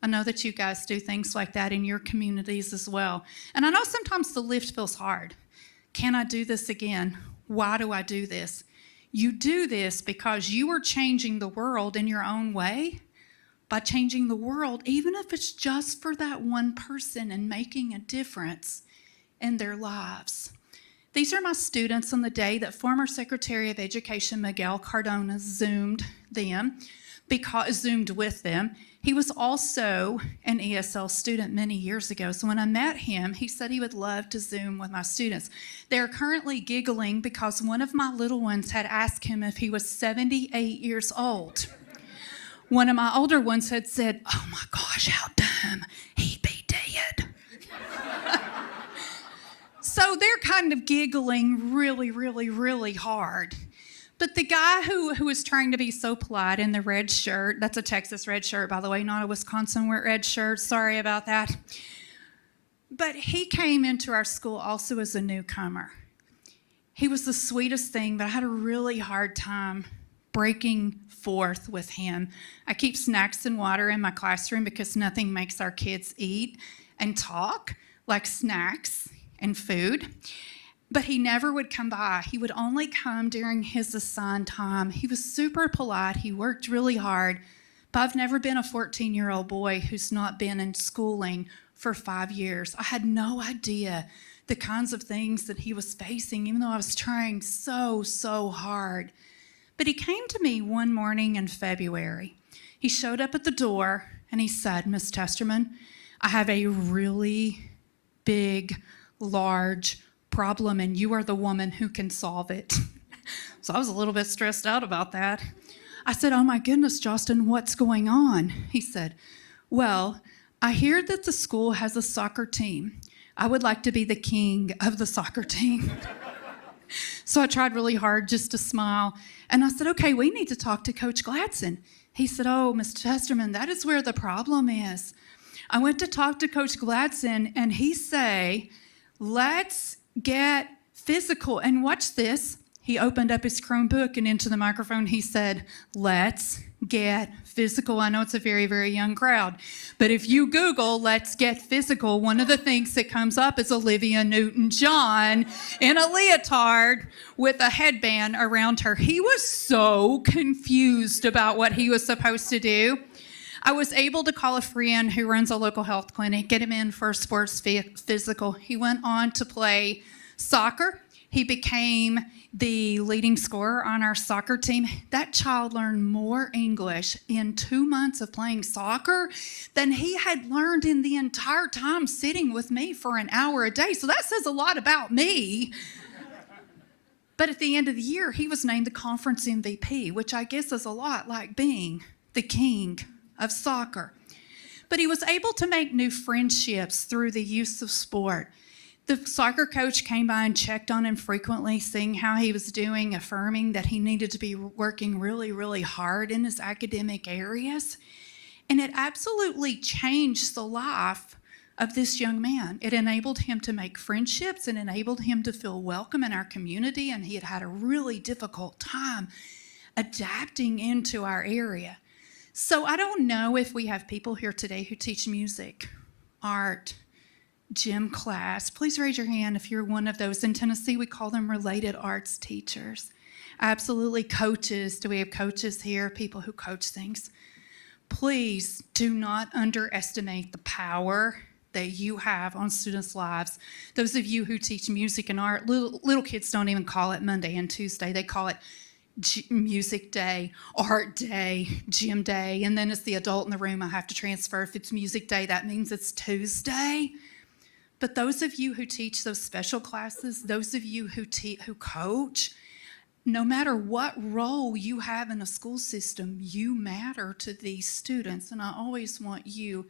I know that you guys do things like that in your communities as well. And I know sometimes the lift feels hard. Can I do this again? Why do I do this? You do this because you are changing the world in your own way by changing the world, even if it's just for that one person and making a difference in their lives. These are my students on the day that former Secretary of Education Miguel Cardona Zoomed with them. He was also an ESL student many years ago, so when I met him, he said he would love to Zoom with my students. They're currently giggling because one of my little ones had asked him if he was 78 years old. One of my older ones had said, "Oh my gosh, how dumb, he'd be dead." So they're kind of giggling really, really, really hard. But the guy who was trying to be so polite in the red shirt, that's a Texas red shirt, by the way, not a Wisconsin red shirt, sorry about that. But he came into our school also as a newcomer. He was the sweetest thing, but I had a really hard time breaking forth with him. I keep snacks and water in my classroom because nothing makes our kids eat and talk like snacks and food. But he never would come by. He would only come during his assigned time. He was super polite. He worked really hard. But I've never been a 14-year-old boy who's not been in schooling for 5 years. I had no idea the kinds of things that he was facing, even though I was trying so, so hard. But he came to me one morning in February. He showed up at the door and he said, "Miss Testerman, I have a really big, large problem, and you are the woman who can solve it." So I was a little bit stressed out about that. I said, "Oh my goodness, Justin, what's going on?" He said, "Well, I hear that the school has a soccer team. I would like to be the king of the soccer team." So I tried really hard just to smile. And I said, "Okay, we need to talk to Coach Gladson." He said, "Oh, Ms. Testerman, that is where the problem is." I went to talk to Coach Gladson, and he say, "Let's get physical." And watch this. He opened up his Chromebook, and into the microphone he said, "Let's get physical." I know it's a very, very young crowd, but if you Google "let's get physical," one of the things that comes up is Olivia Newton-John in a leotard with a headband around her. He was so confused about what he was supposed to do. I was able to call a friend who runs a local health clinic, get him in for a sports physical. He went on to play soccer. He became the leading scorer on our soccer team. That child learned more English in 2 months of playing soccer than he had learned in the entire time sitting with me for an hour a day. So that says a lot about me. But at the end of the year, he was named the conference MVP, which I guess is a lot like being the king of soccer. But he was able to make new friendships through the use of sport. The soccer coach came by and checked on him frequently, seeing how he was doing, affirming that he needed to be working really, really hard in his academic areas. And it absolutely changed the life of this young man. It enabled him to make friendships and enabled him to feel welcome in our community, and he had had a really difficult time adapting into our area. So I don't know if we have people here today who teach music, art, gym class. Please raise your hand if you're one of those. In Tennessee, we call them related arts teachers. Absolutely. Coaches. Do we have coaches here? People who coach things. Please do not underestimate the power that you have on students' lives. Those of you who teach music and art, little kids don't even call it Monday and Tuesday. They call it music day, art day, gym day, and then as the adult in the room, I have to transfer. If it's music day, that means it's Tuesday. But those of you who teach those special classes, those of you who coach, no matter what role you have in a school system, you matter to these students, and I always want you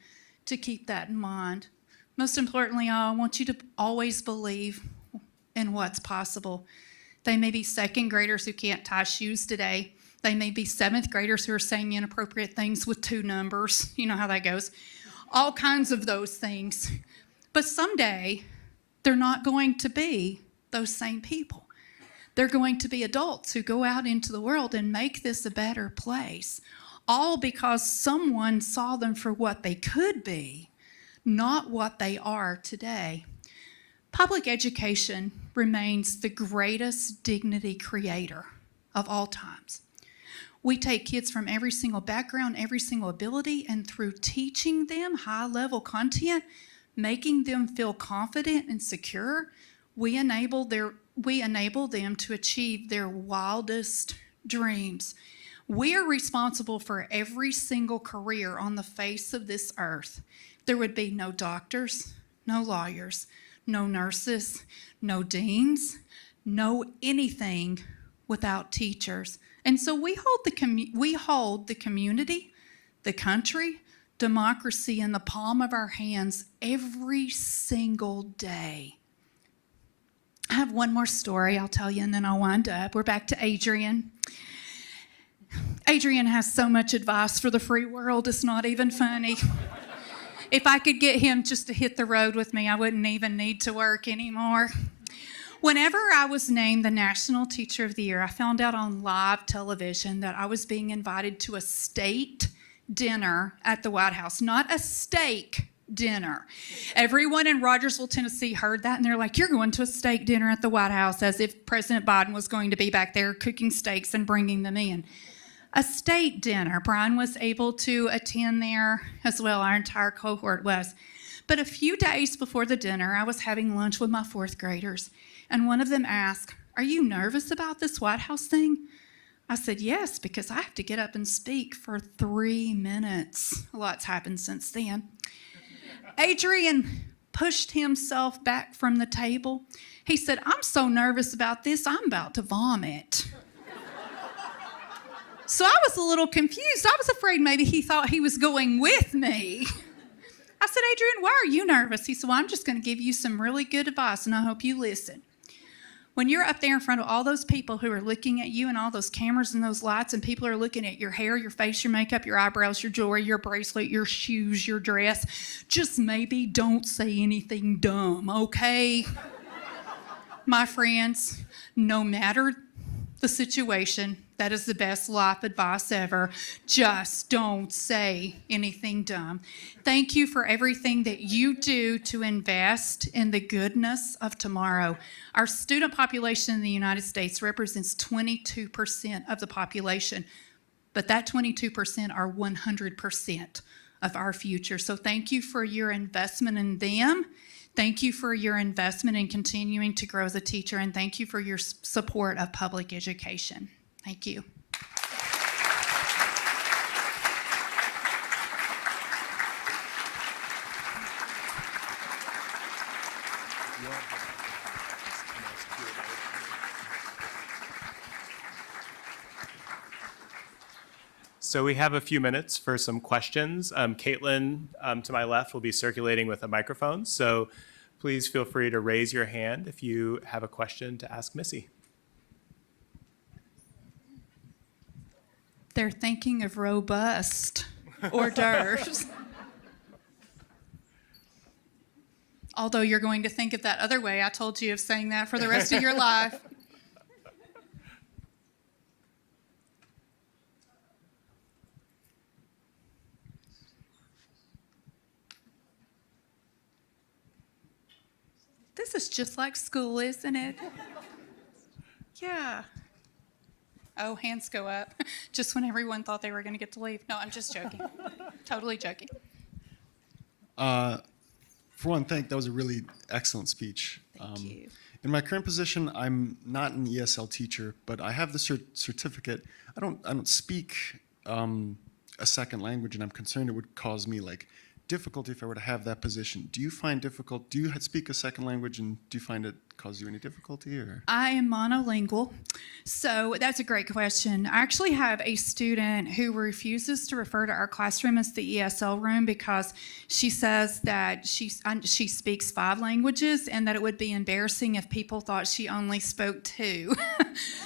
to keep that in mind. Most importantly, I want you to always believe in what's possible. They may be second graders who can't tie shoes today. They may be seventh graders who are saying inappropriate things with two numbers. You know how that goes. All kinds of those things. But someday, they're not going to be those same people. They're going to be adults who go out into the world and make this a better place, all because someone saw them for what they could be, not what they are today. Public education remains the greatest dignity creator of all times. We take kids from every single background, every single ability, and through teaching them high-level content, making them feel confident and secure, we enable them to achieve their wildest dreams. We are responsible for every single career on the face of this earth. There would be no doctors, no lawyers, no nurses, no deans, no anything without teachers. And so we hold the community, the country, democracy in the palm of our hands every single day. I have one more story I'll tell you, and then I'll wind up. We're back to Adrian. Adrian has so much advice for the free world, it's not even funny. If I could get him just to hit the road with me, I wouldn't even need to work anymore. Whenever I was named the National Teacher of the Year, I found out on live television that I was being invited to a state dinner at the White House, not a steak dinner. Everyone in Rogersville, Tennessee heard that, and they're like, you're going to a steak dinner at the White House, as if President Biden was going to be back there cooking steaks and bringing them in. A state dinner. Brian was able to attend there as well. Our entire cohort was. But a few days before the dinner, I was having lunch with my fourth graders, and one of them asked, are you nervous about this White House thing? I said, yes, because I have to get up and speak for 3 minutes. A lot's happened since then. Adrian pushed himself back from the table. He said, I'm so nervous about this, I'm about to vomit. So I was a little confused. I was afraid maybe he thought he was going with me. I said, Adrian, why are you nervous? He said, well, I'm just going to give you some really good advice, and I hope you listen. When you're up there in front of all those people who are looking at you and all those cameras and those lights, and people are looking at your hair, your face, your makeup, your eyebrows, your jewelry, your bracelet, your shoes, your dress, just maybe don't say anything dumb, okay? My friends, no matter the situation, that is the best life advice ever. Just don't say anything dumb. Thank you for everything that you do to invest in the goodness of tomorrow. Our student population in the United States represents 22% of the population, but that 22% are 100% of our future. So thank you for your investment in them. Thank you for your investment in continuing to grow as a teacher, and thank you for your support of public education. Thank you. So we have a few minutes for some questions. Caitlin, to my left, will be circulating with a microphone. So please feel free to raise your hand if you have a question to ask Missy. They're thinking of robust hors d'oeuvres. Although you're going to think of that other way, I told you of saying that for the rest of your life. This is just like school, isn't it? Yeah. Oh, hands go up. Just when everyone thought they were going to get to leave. No, I'm just joking. Totally joking. For one, that was a really excellent speech. Thank you. In my current position, I'm not an ESL teacher, but I have the certificate. I don't speak a second language, and I'm concerned it would cause me difficulty if I were to have that position. Do you find difficult? Do you speak a second language, and do you find it cause you any difficulty, or? I am monolingual, so that's a great question. I actually have a student who refuses to refer to our classroom as the ESL room because she says that she speaks 5 languages and that it would be embarrassing if people thought she only spoke 2.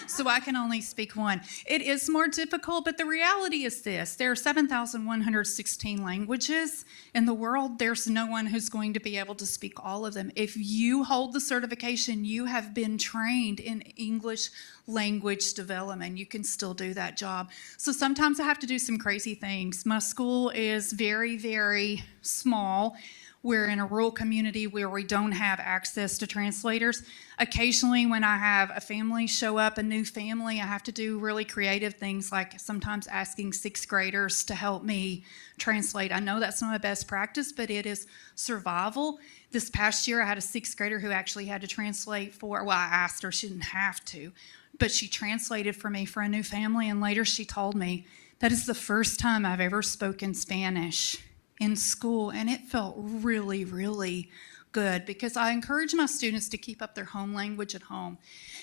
So I can only speak 1. It is more difficult, but the reality is this. There are 7,116 languages in the world. There's no one who's going to be able to speak all of them. If you hold the certification, you have been trained in English language development. You can still do that job. So sometimes I have to do some crazy things. My school is very, very small. We're in a rural community where we don't have access to translators. Occasionally, when I have a family show up, a new family, I have to do really creative things like sometimes asking 6th graders to help me translate. I know that's not a best practice, but it is survival. This past year, I had a 6th grader who actually had to translate I asked her, she didn't have to, but she translated for me for a new family, and later she told me, that is the first time I've ever spoken Spanish in school, and it felt really, really good because I encourage my students to keep up their home language at home.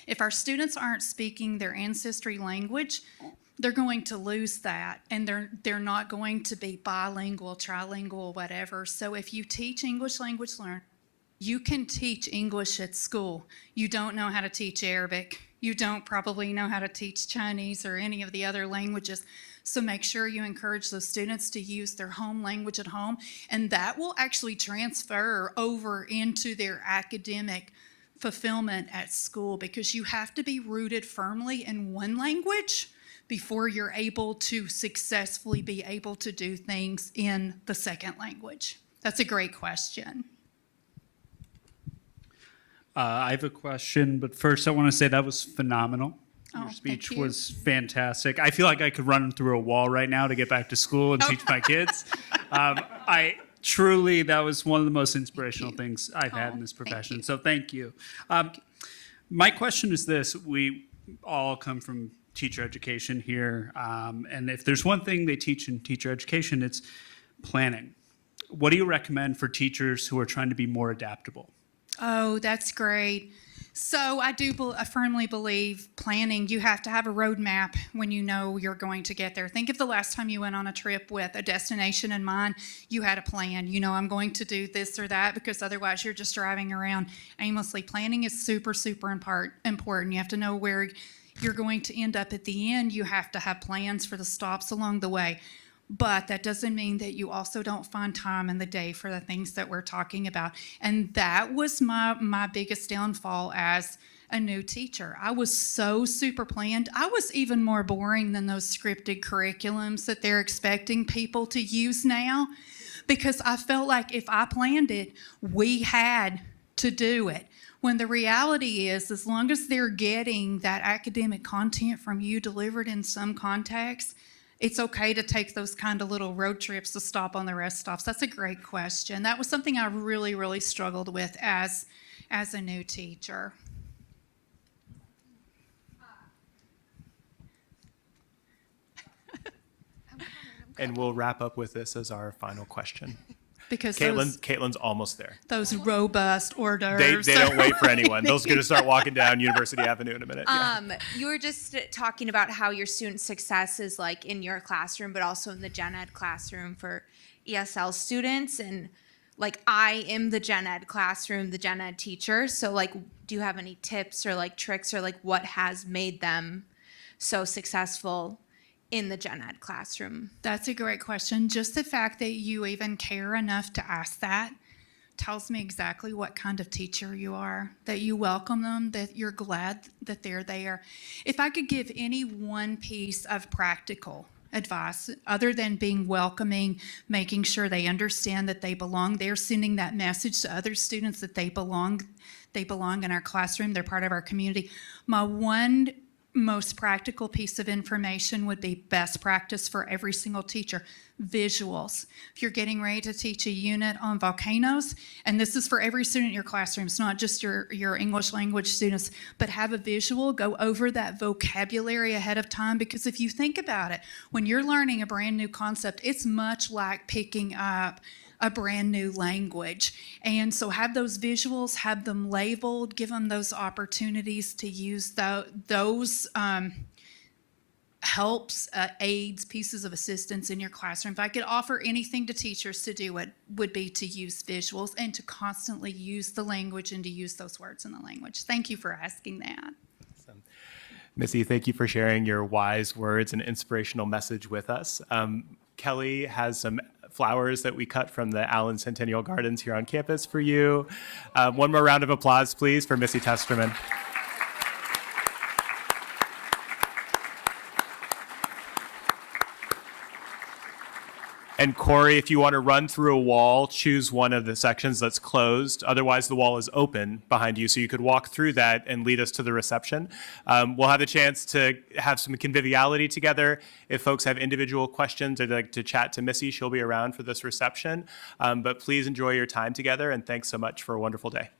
If our students aren't speaking their ancestry language, they're going to lose that, and they're not going to be bilingual, trilingual, whatever. So if you teach English language learn, you can teach English at school. You don't know how to teach Arabic. You don't probably know how to teach Chinese or any of the other languages. So make sure you encourage those students to use their home language at home, and that will actually transfer over into their academic fulfillment at school, because you have to be rooted firmly in one language before you're able to successfully be able to do things in the second language. That's a great question. I have a question, but first I want to say that was phenomenal. Your Oh, speech thank you. was fantastic. I feel like I could run through a wall right now to get back to school and teach my kids. That was one of the most inspirational things I've had in this profession. So thank you. My question is this. We all come from teacher education here. And if there's one thing they teach in teacher education, it's planning. What do you recommend for teachers who are trying to be more adaptable? Oh, that's great. So I firmly believe planning, you have to have a roadmap when you know you're going to get there. Think of the last time you went on a trip with a destination in mind. You had a plan. You know, I'm going to do this or that, because otherwise you're just driving around aimlessly. Planning is super, super important. You have to know where you're going to end up at the end. You have to have plans for the stops along the way. But that doesn't mean that you also don't find time in the day for the things that we're talking about. And that was my biggest downfall as a new teacher. I was so super planned. I was even more boring than those scripted curriculums that they're expecting people to use now, because I felt like if I planned it, we had to do it. When the reality is, as long as they're getting that academic content from you delivered in some context, it's okay to take those kind of little road trips to stop on the rest stops. That's a great question. That was something I really, really struggled with as a new teacher. And we'll wrap up with this as our final question. Because Caitlin's almost there. those robust hors d'oeuvres. They don't wait for anyone. Those are going to start walking down University Avenue in a minute. Yeah. You were just talking about how your student success is like in your classroom, but also in the gen ed classroom for ESL students. And like, I am the gen ed classroom, the gen ed teacher. So like, do you have any tips or like tricks or like what has made them so successful in the gen ed classroom? That's a great question. Just the fact that you even care enough to ask that tells me exactly what kind of teacher you are, that you welcome them, that you're glad that they're there. If I could give any one piece of practical advice, other than being welcoming, making sure they understand that they belong, they're sending that message to other students that they belong in our classroom, they're part of our community. My one most practical piece of information would be best practice for every single teacher: visuals. If you're getting ready to teach a unit on volcanoes, and this is for every student in your classroom, it's not just your English language students, but have a visual, go over that vocabulary ahead of time, because if you think about it, when you're learning a brand new concept, it's much like picking up a brand new language. And so have those visuals, have them labeled, give them those opportunities to use those helps, aids, pieces of assistance in your classroom. If I could offer anything to teachers to do, it would be to use visuals and to constantly use the language and to use those words in the language. Thank you for asking that. Missy, thank you for sharing your wise words and inspirational message with us. Kelly has some flowers that we cut from the Allen Centennial Gardens here on campus for you. One more round of applause, please, for Missy Testerman. And Corey, if you want to run through a wall, choose one of the sections that's closed. Otherwise, the wall is open behind you, so you could walk through that and lead us to the reception. We'll have a chance to have some conviviality together. If folks have individual questions or they'd like to chat to Missy, she'll be around for this reception. But please enjoy your time together, and thanks so much for a wonderful day.